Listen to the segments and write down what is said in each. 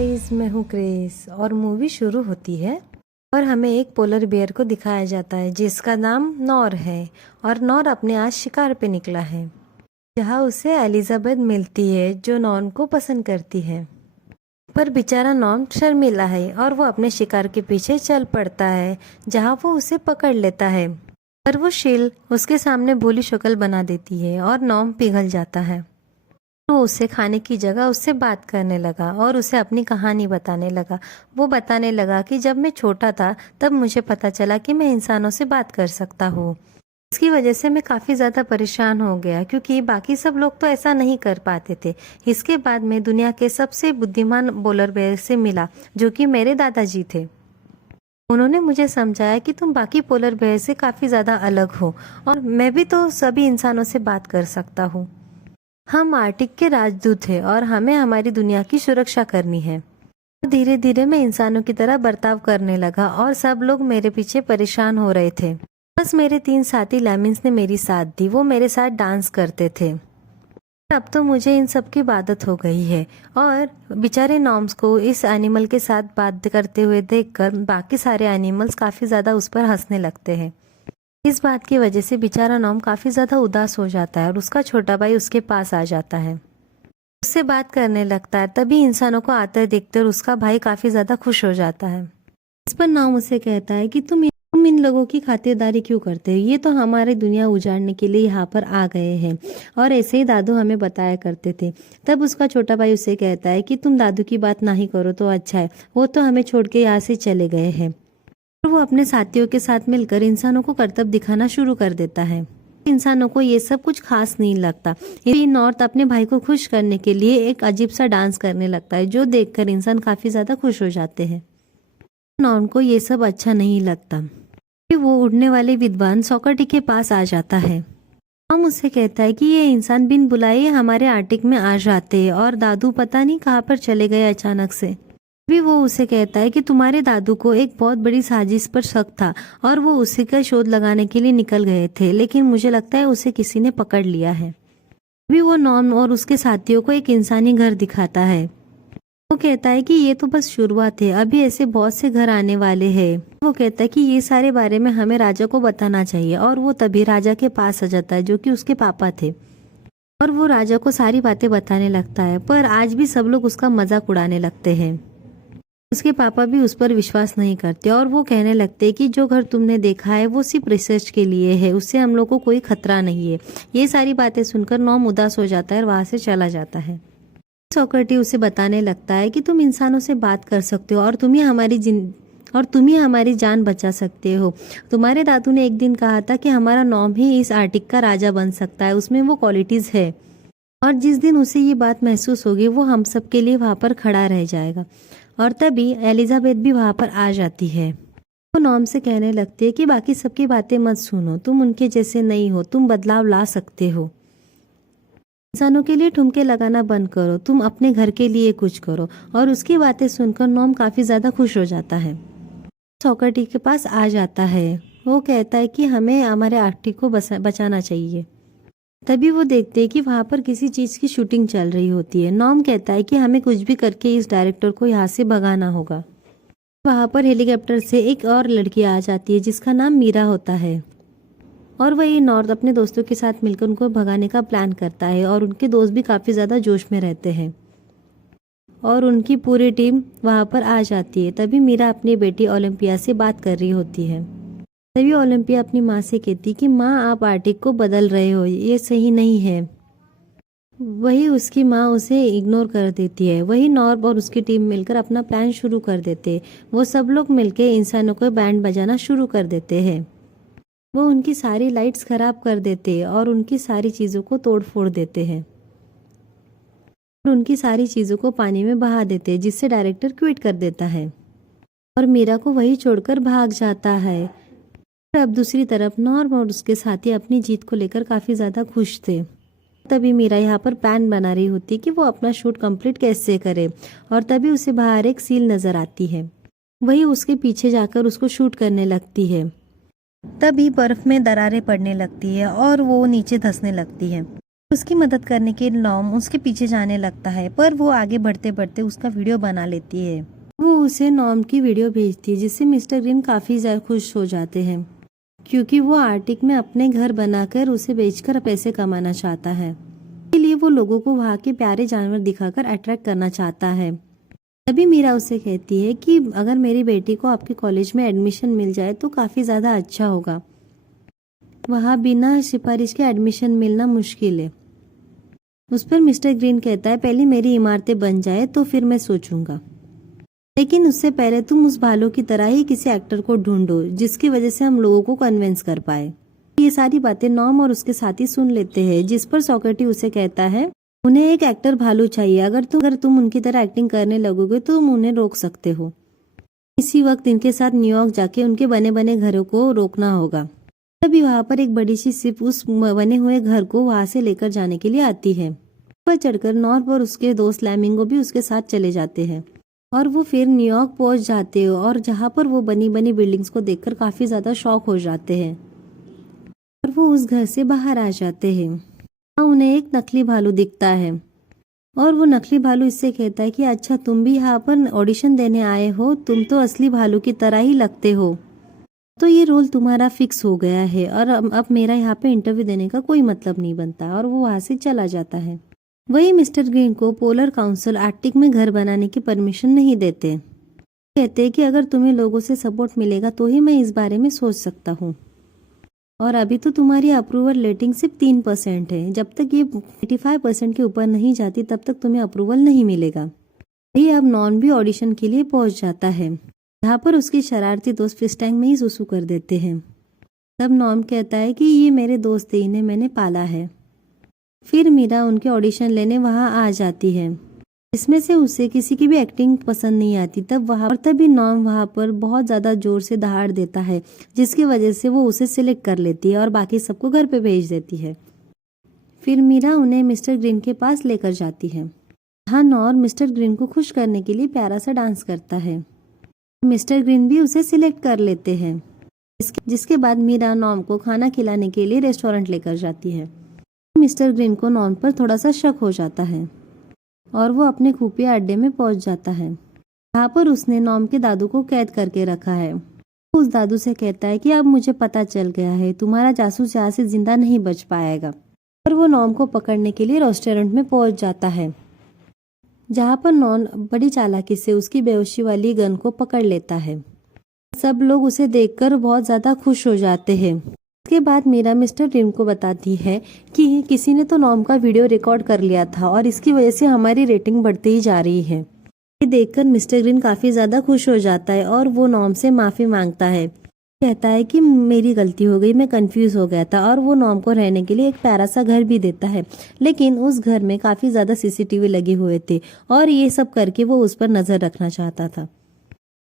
Guys, मैं हूँ Chris और मूवी शुरू होती है और हमें एक पोलर बेयर को दिखाया जाता है जिसका नाम नॉर है। और नॉर अपने आज शिकार पे निकला है जहाँ उसे एलिजाबेथ मिलती है जो नॉन को पसंद करती है। पर बेचारा नॉन शर्मिला है और वो अपने शिकार के पीछे चल पड़ता है जहाँ वो उसे पकड़ लेता है। पर वो शील उसके सामने भोली शक्ल बना देती है और नॉन पिघल जाता है। वो उसे खाने की जगह उससे बात करने लगा और उसे अपनी कहानी बताने लगा। वो बताने लगा कि जब मैं छोटा था तब मुझे पता चला कि मैं इंसानों से बात कर सकता हूँ। इसकी वजह से मैं काफ़ी ज़्यादा परेशान हो गया क्योंकि बाकी सब लोग तो ऐसा नहीं कर पाते थे। इसके बाद मैं दुनिया के सबसे बुद्धिमान पोलर बेयर से मिला जो कि मेरे दादाजी थे। उन्होंने मुझे समझाया कि तुम बाकी पोलर बेयर से काफ़ी ज़्यादा अलग हो और मैं भी तो सभी इंसानों से बात कर सकता हूँ। हम आर्टिक के राजदूत हैं और हमें हमारी दुनिया की सुरक्षा करनी है। धीरे धीरे मैं इंसानों की तरह बर्ताव करने लगा और सब लोग मेरे पीछे परेशान हो रहे थे। बस मेरे 3 साथी लेमिन्स ने मेरी साथ दी। वो मेरे साथ डांस करते थे। अब तो मुझे इन सब की आदत हो गई है और बेचारे नॉर्म्स को इस एनिमल के साथ बात करते हुए देखकर बाकी सारे एनिमल्स काफ़ी ज़्यादा उस पर हंसने लगते हैं। इस बात की वजह से बेचारा नॉर्म काफ़ी ज़्यादा उदास हो जाता है और उसका छोटा भाई उसके पास आ जाता है, उससे बात करने लगता है। तभी इंसानों को आते देखकर उसका भाई काफ़ी ज़्यादा खुश हो जाता है। इस पर नॉर्म उसे कहता है कि तुम इन लोगों की खातिरदारी क्यों करते हो? ये तो हमारी दुनिया उजाड़ने के लिए यहाँ पर आ गए हैं और ऐसे ही दादू हमें बताया करते थे। तब उसका छोटा भाई उसे कहता है कि तुम दादू की बात नहीं करो तो अच्छा है, वो तो हमें छोड़ के यहाँ से चले गए हैं। वो अपने साथियों के साथ मिलकर इंसानों को करतब दिखाना शुरू कर देता है। इंसानों को ये सब कुछ खास नहीं लगता। ये नॉर्थ अपने भाई को खुश करने के लिए एक अजीब सा डांस करने लगता है जो देखकर इंसान काफी ज्यादा खुश हो जाते हैं। नॉर्थ को ये सब अच्छा नहीं लगता। वो उड़ने वाले विद्वान सॉक्रेटिस के पास आ जाता है। हम उससे कहता है कि ये इंसान बिन बुलाए हमारे आर्टिक में आ जाते हैं और दादू पता नहीं कहाँ पर चले गए अचानक से। भी वो उसे कहता है कि तुम्हारे दादू को एक बहुत बड़ी साजिश पर शक था और वो उसी का शोध लगाने के लिए निकल गए थे, लेकिन मुझे लगता है उसे किसी ने पकड़ लिया है। भी वो नॉर्म और उसके साथियों को एक इंसानी घर दिखाता है। वो कहता है कि ये तो बस शुरुआत है, अभी ऐसे बहुत से घर आने वाले हैं। वो कहता है कि ये सारे बारे में हमें राजा को बताना चाहिए और वो तभी राजा के पास आ जाता है जो कि उसके पापा थे और वो राजा को सारी बातें बताने लगता है। पर आज भी सब लोग उसका मजाक उड़ाने लगते हैं। उसके पापा भी उस पर विश्वास नहीं करते और वो कहने लगते कि जो घर तुमने देखा है वो सिर्फ रिसर्च के लिए है, उससे हम लोग को कोई खतरा नहीं है। ये सारी बातें सुनकर नॉर्म उदास हो जाता है और वहां से चला जाता है। सॉक्रेटिस उसे बताने लगता है कि तुम इंसानों से बात कर सकते हो और तुम ही हमारी जान बचा सकते हो। तुम्हारे दादू ने एक दिन कहा था कि हमारा नॉर्म ही इस आर्टिक का राजा बन सकता है, उसमें वो क्वालिटीज है। और जिस दिन उसे ये बात महसूस होगी वो हम सब के लिए वहां पर खड़ा रह जाएगा। और तभी एलिजाबेथ भी वहां पर आ जाती है। वो नॉर्म से कहने लगती है कि बाकी सबकी बातें मत सुनो, तुम उनके जैसे नहीं हो, तुम बदलाव ला सकते हो। इंसानों के लिए ठुमके लगाना बंद करो, तुम अपने घर के लिए कुछ करो। और उसकी बातें सुनकर नॉर्म काफी ज्यादा खुश हो जाता है। सॉक्रेटिस के पास आ जाता है। वो कहता है कि हमें हमारे आर्टिक को बचाना चाहिए। तभी वो देखते हैं कि वहां पर किसी चीज की शूटिंग चल रही होती है। नॉर्म कहता है कि हमें कुछ भी करके इस डायरेक्टर को यहाँ से भगाना होगा। वहां पर हेलीकॉप्टर से एक और लड़की आ जाती है जिसका नाम मीरा होता है और वही नॉर्थ अपने दोस्तों के साथ मिलकर उनको भगाने का प्लान करता है और उनके दोस्त भी काफी ज्यादा जोश में रहते हैं और उनकी पूरी टीम वहां पर आ जाती है। तभी मीरा अपनी बेटी ओलंपिया से बात कर रही होती है। तभी ओलंपिया अपनी माँ से कहती कि माँ, आप आर्टिक को बदल रहे हो, ये सही नहीं है। वही उसकी माँ उसे इग्नोर कर देती है। वही नॉर्ब और उसकी टीम मिलकर अपना प्लान शुरू कर देते। वो सब लोग मिलकर इंसानों को बैंड बजाना शुरू कर देते हैं। वो उनकी सारी लाइट्स खराब कर देते हैं और उनकी सारी चीजों को तोड़ फोड़ देते हैं और उनकी सारी चीजों को पानी में बहा देते हैं, जिससे डायरेक्टर क्विट कर देता है और मीरा को वही छोड़कर भाग जाता है। अब दूसरी तरफ नॉर्म और उसके साथी अपनी जीत को लेकर काफी ज्यादा खुश थे। तभी मीरा यहाँ पर प्लान बना रही होती कि वो अपना शूट कंप्लीट कैसे करे और तभी उसे बाहर एक सील नजर आती है। वही उसके पीछे जाकर उसको शूट करने लगती है। तभी बर्फ में दरारें पड़ने लगती है और वो नीचे धंसने लगती है। उसकी मदद करने के लिए नॉम उसके पीछे जाने लगता है, पर वो आगे बढ़ते बढ़ते उसका वीडियो बना लेती है। वो उसे नॉम की वीडियो भेजती है, जिससे मिस्टर ग्रीन काफ़ी ज़्यादा खुश हो जाते हैं, क्योंकि वो आर्टिक में अपने घर बनाकर उसे बेचकर पैसे कमाना चाहता है। इसके लिए वो लोगों को वहाँ के प्यारे जानवर दिखाकर अट्रैक्ट करना चाहता है। तभी मीरा उसे कहती है कि अगर मेरी बेटी को आपके कॉलेज में एडमिशन मिल जाए तो काफ़ी ज़्यादा अच्छा होगा। वहाँ बिना सिफारिश के एडमिशन मिलना मुश्किल है। उस पर मिस्टर ग्रीन कहता है, पहले मेरी इमारतें बन जाए तो फिर मैं सोचूंगा, लेकिन उससे पहले तुम उस भालू की तरह ही किसी एक्टर को ढूंढो जिसकी वजह से हम लोगों को कन्विंस कर पाए। ये सारी बातें नॉम और उसके साथी सुन लेते हैं, जिस पर सॉक्रेटिस उसे कहता है, उन्हें एक एक्टर भालू चाहिए। अगर तुम उनकी तरह एक्टिंग करने लगोगे तो तुम उन्हें रोक सकते हो। इसी वक्त इनके साथ न्यूयॉर्क जाके उनके बने बने घरों को रोकना होगा। तभी वहां पर एक बड़ी सी शिप उस बने हुए घर को वहां से लेकर जाने के लिए आती है। पर चढ़कर नॉर्थ और उसके दोस्त लैमिंगो भी उसके साथ चले जाते हैं और वो फिर न्यूयॉर्क पहुंच जाते हैं, और जहां पर वो बनी बनी बिल्डिंग्स को देखकर काफी ज्यादा शॉक हो जाते हैं और वो उस घर से बाहर आ जाते हैं। उन्हें एक नकली भालू दिखता है और वो नकली भालू इससे कहता है कि अच्छा, तुम भी यहाँ पर ऑडिशन देने आए हो, तुम तो असली भालू की तरह ही लगते हो, तो ये रोल तुम्हारा फिक्स हो गया है और अब मेरा यहाँ पे इंटरव्यू देने का कोई मतलब नहीं बनता। और वो वहाँ से चला जाता है। वही मिस्टर ग्रीन को पोलर काउंसिल आर्कटिक में घर बनाने की परमिशन नहीं देते। कहते हैं कि अगर तुम्हें लोगों से सपोर्ट मिलेगा तो ही मैं इस बारे में सोच सकता हूँ, और अभी तो तुम्हारी अप्रूवल रेटिंग सिर्फ 3% है। जब तक ये 85% के ऊपर नहीं जाती तब तक तुम्हें अप्रूवल नहीं मिलेगा। ये अब नॉन भी ऑडिशन के लिए पहुंच जाता है, जहाँ पर उसकी शरारती दोस्त फिश टैंक में ही सुसु कर देते हैं। तब नॉम कहता है कि ये मेरे दोस्त थे, इन्हें मैंने पाला है। फिर मीरा उनके ऑडिशन लेने वहाँ आ जाती है, इसमें से उसे किसी की भी एक्टिंग पसंद नहीं आती। तभी नॉम वहाँ पर बहुत ज़्यादा जोर से दहाड़ देता है, जिसकी वजह से वो उसे सिलेक्ट कर लेती है और बाकी सबको घर पे भेज देती है। फिर मीरा उन्हें मिस्टर ग्रीन के पास लेकर जाती है। हाँ, नॉर मिस्टर ग्रीन को खुश करने के लिए प्यारा सा डांस करता है। मिस्टर ग्रीन भी उसे सिलेक्ट कर लेते हैं, जिसके बाद मीरा नॉम को खाना खिलाने के लिए रेस्टोरेंट लेकर जाती है। मिस्टर ग्रीन को नॉम पर थोड़ा सा शक हो जाता है और वो अपने खुफिया अड्डे में पहुंच जाता है, जहाँ पर उसने नॉम के दादू को कैद करके रखा है। उस दादू से कहता है कि अब मुझे पता चल गया है, तुम्हारा जासूस यहाँ से जिंदा नहीं बच पाएगा। और वो नॉम को पकड़ने के लिए रेस्टोरेंट में पहुंच जाता है, जहाँ पर नॉन बड़ी चालाकी से उसकी बेहोशी वाली गन को पकड़ लेता है। सब लोग उसे देखकर बहुत ज़्यादा खुश हो जाते हैं। इसके बाद मीरा मिस्टर ग्रीन को बताती है कि किसी ने तो नॉम का वीडियो रिकॉर्ड कर लिया था और इसकी वजह से हमारी रेटिंग बढ़ती ही जा रही है। ये देखकर मिस्टर ग्रीन काफ़ी ज़्यादा खुश हो जाता है और वो नॉम से माफ़ी मांगता है। कहता है कि मेरी गलती हो गई, मैं कंफ्यूज हो गया था, और वो नॉम को रहने के लिए एक प्यारा सा घर भी देता है। लेकिन उस घर में काफ़ी ज़्यादा सीसीटीवी लगे हुए थे और ये सब करके वो उस पर नज़र रखना चाहता था।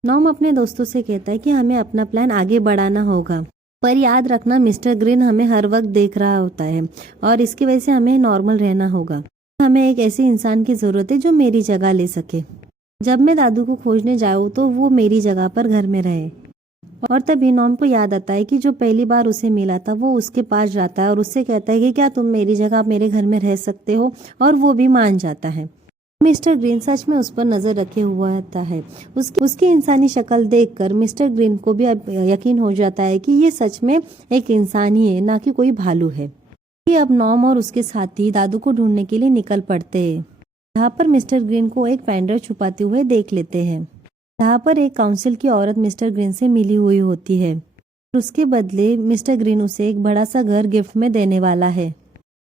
नॉम अपने दोस्तों से कहता है कि हमें अपना प्लान आगे बढ़ाना होगा, पर याद रखना मिस्टर ग्रीन हमें हर वक्त देख रहा होता है और इसकी वजह से हमें नॉर्मल रहना होगा। हमें एक ऐसे इंसान की ज़रूरत है जो मेरी जगह ले सके। जब मैं दादू को खोजने जाऊँ तो वो मेरी जगह पर घर में रहे। और तभी नॉम को याद आता है कि जो पहली बार उसे मिला था वो उसके पास जाता है और उससे कहता है कि क्या तुम मेरी जगह मेरे घर में रह सकते हो, और वो भी मान जाता है। मिस्टर ग्रीन सच में उस पर नजर रखे हुआ है। उसकी इंसानी शक्ल देखकर मिस्टर ग्रीन को भी अब यकीन हो जाता है कि ये सच में एक इंसान ही है, ना कि कोई भालू है। ये अब नॉम और उसके साथी दादू को ढूंढने के लिए निकल पड़ते हैं, जहाँ पर मिस्टर ग्रीन को एक पेंड्राइव छुपाते हुए देख लेते हैं, जहाँ पर एक काउंसिल की औरत मिस्टर ग्रीन से मिली हुई होती है। उसके बदले मिस्टर ग्रीन उसे एक बड़ा सा घर गिफ्ट में देने वाला है।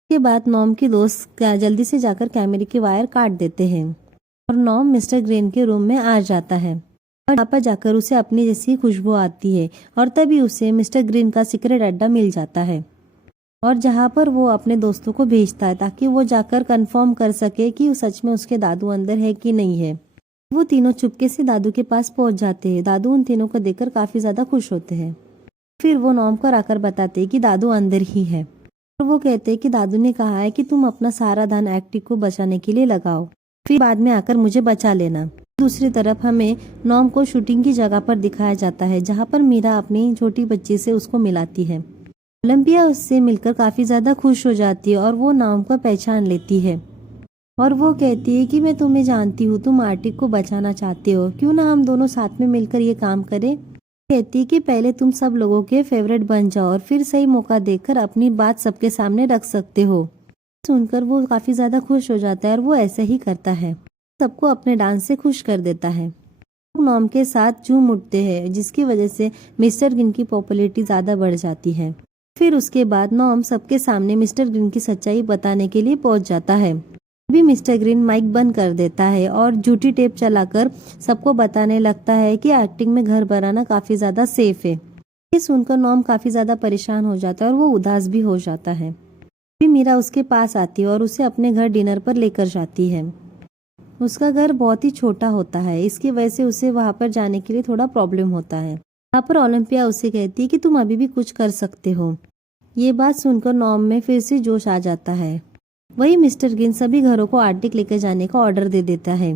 के बाद नॉम की दोस्त जल्दी से जाकर कैमरे की वायर काट देते हैं और नॉम मिस्टर ग्रीन के रूम में आ जाता है और यहाँ पर जाकर उसे अपनी जैसी खुशबू आती है और तभी उसे मिस्टर ग्रीन का सीक्रेट अड्डा मिल जाता है, और जहाँ पर वो अपने दोस्तों को भेजता है ताकि वो जाकर कंफर्म कर सके कि सच में उसके दादू अंदर है कि नहीं है। वो तीनों चुपके से दादू के पास पहुंच जाते हैं। दादू उन तीनों को देखकर काफी ज्यादा खुश होते हैं। फिर वो नॉम को आकर बताते हैं कि दादू अंदर ही है, और वो कहते हैं कि दादू ने कहा है कि तुम अपना सारा धन एक्टिक को बचाने के लिए लगाओ, फिर बाद में आकर मुझे बचा लेना। दूसरी तरफ हमें नॉम को शूटिंग की जगह पर दिखाया जाता है, जहाँ पर मीरा अपनी छोटी बच्ची से उसको मिलाती है। ओलंपिया उससे मिलकर काफ़ी ज़्यादा खुश हो जाती है और वो नॉम को पहचान लेती है और वो कहती है कि मैं तुम्हें जानती हूँ, तुम आर्टिक को बचाना चाहते हो, क्यों ना हम दोनों साथ में मिलकर ये काम करें। कहती है कि पहले तुम सब लोगों के फेवरेट बन जाओ और फिर सही मौका देखकर अपनी बात सबके सामने रख सकते हो। सुनकर वो काफ़ी ज़्यादा खुश हो जाता है और वो ऐसा ही करता है, सबको अपने डांस से खुश कर देता है। लोग नॉम के साथ झूम उठते हैं जिसकी वजह से मिस्टर ग्रीन की पॉपुलैरिटी ज़्यादा बढ़ जाती है। फिर उसके बाद नॉम सबके सामने मिस्टर ग्रीन की सच्चाई बताने के लिए पहुंच जाता है। अभी मिस्टर ग्रीन माइक बंद कर देता है और झूठी टेप चलाकर सबको बताने लगता है कि एक्टिंग में घर बनाना काफ़ी ज़्यादा सेफ है। ये सुनकर नॉम काफ़ी ज़्यादा परेशान हो जाता है और वो उदास भी हो जाता है। फिर मीरा उसके पास आती है और उसे अपने घर डिनर पर लेकर जाती है। उसका घर बहुत ही छोटा होता है, इसकी वजह से उसे वहाँ पर जाने के लिए थोड़ा प्रॉब्लम होता है। वहाँ पर ओलंपिया उसे कहती है कि तुम अभी भी कुछ कर सकते हो। ये बात सुनकर नॉम में फिर से जोश आ जाता है। वही मिस्टर ग्रीन सभी घरों को आर्टिक लेकर जाने का ऑर्डर दे देता है।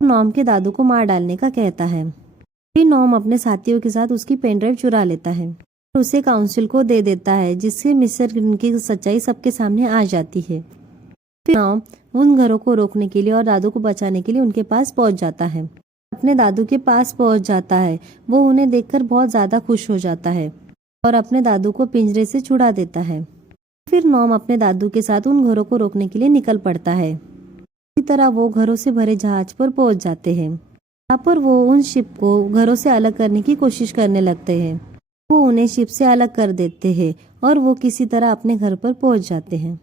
नॉम के दादू को मार डालने का कहता है। फिर नॉम अपने साथियों के साथ उसकी पेन ड्राइव चुरा लेता है और उसे काउंसिल को दे देता है, जिससे मिस्टर ग्रीन की सच्चाई सबके सामने आ जाती है। फिर नॉम उन घरों को रोकने के लिए और दादू को बचाने के लिए उनके पास पहुंच जाता है। अपने दादू के पास पहुंच जाता है। वो उन्हें देखकर बहुत ज़्यादा खुश हो जाता है और अपने दादू को पिंजरे से छुड़ा देता है। फिर नॉम अपने दादू के साथ उन घरों को रोकने के लिए निकल पड़ता है। इसी तरह वो घरों से भरे जहाज पर पहुंच जाते हैं। यहाँ पर वो उन शिप को घरों से अलग करने की कोशिश करने लगते हैं। वो उन्हें शिप से अलग कर देते हैं और वो किसी तरह अपने घर पर पहुंच जाते हैं,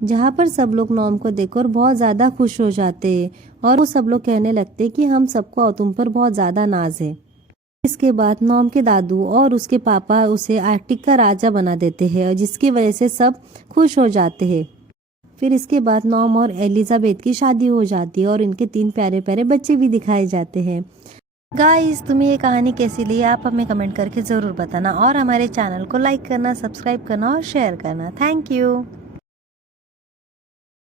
जहाँ पर सब लोग नॉम को देखकर बहुत ज़्यादा खुश हो जाते हैं और वो सब लोग कहने लगते हैं कि हम सबको तुम पर बहुत ज़्यादा नाज है। इसके बाद नॉम के दादू और उसके पापा उसे आर्टिक का राजा बना देते हैं, जिसकी वजह से सब खुश हो जाते हैं। फिर इसके बाद नॉम और एलिजाबेथ की शादी हो जाती है और इनके 3 प्यारे प्यारे बच्चे भी दिखाए जाते हैं। गाइस, तुम्हें ये कहानी कैसी लगी आप हमें कमेंट करके ज़रूर बताना और हमारे चैनल को लाइक करना, सब्सक्राइब करना और शेयर करना। Thank you.